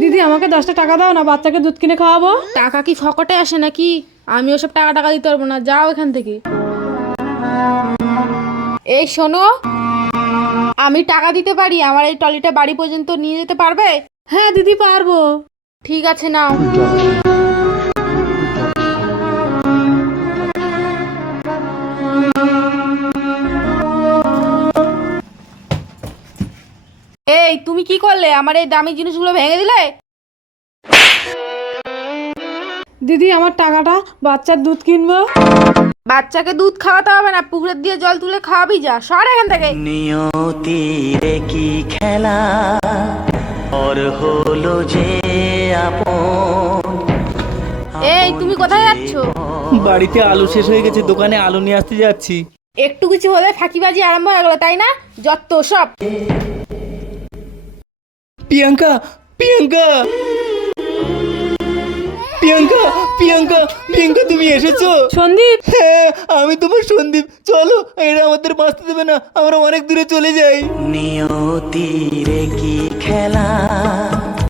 দিদি আমাকে 10টা টাকা দাও না, বাচ্চাকে দুধ কিনে খাওয়াবো। টাকা কি ফকটে আসে নাকি? আমি ওসব টাকা টাকা দিতে পারবো না, যাও এখান থেকে। এই শোনো, আমি টাকা দিতে পারি, আমার এই ট্রলিটা বাড়ি পর্যন্ত নিয়ে যেতে পারবে? হ্যাঁ দিদি পারবো। ঠিক আছে, নাও। এই তুমি কি করলে? আমার এই দামি জিনিসগুলো ভেঙে দিলে। দিদি আমার টাকাটা, বাচ্চার দুধ কিনবো। বাচ্চাকে দুধ খাওয়াতে হবে না, পুকুরের দিয়ে জল তুলে খাওয়াবি, যা সর এখান থেকে। নিয়তিরে কি খেলা ওর হলো যে আপন। এই তুমি কোথায় যাচ্ছ? বাড়িতে আলু শেষ হয়ে গেছে, দোকানে আলু নিয়ে আসতে যাচ্ছি। একটু কিছু হলে ফাঁকিবাজি আরম্ভ হয়ে গেলো, তাই না? যত সব। প্রিয়াঙ্কা, প্রিয়াঙ্কা, প্রিয়াঙ্কা, প্রিয়াঙ্কা, প্রিয়াঙ্কা, তুমি এসেছো? সন্দীপ, হ্যাঁ আমি তোমার সন্দীপ। চলো, এরা আমাদের বাঁচতে দেবে না, আমরা অনেক দূরে চলে যাই। নিয়তিরে কি খেলা